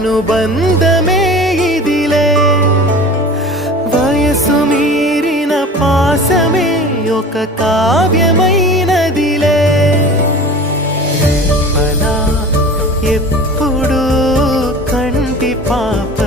అనుబంధమే ఇదిలే. వయసు మీరిన పాసమే ఒక కావ్యమైనదిలే. ఎప్పుడూ కంటి పాప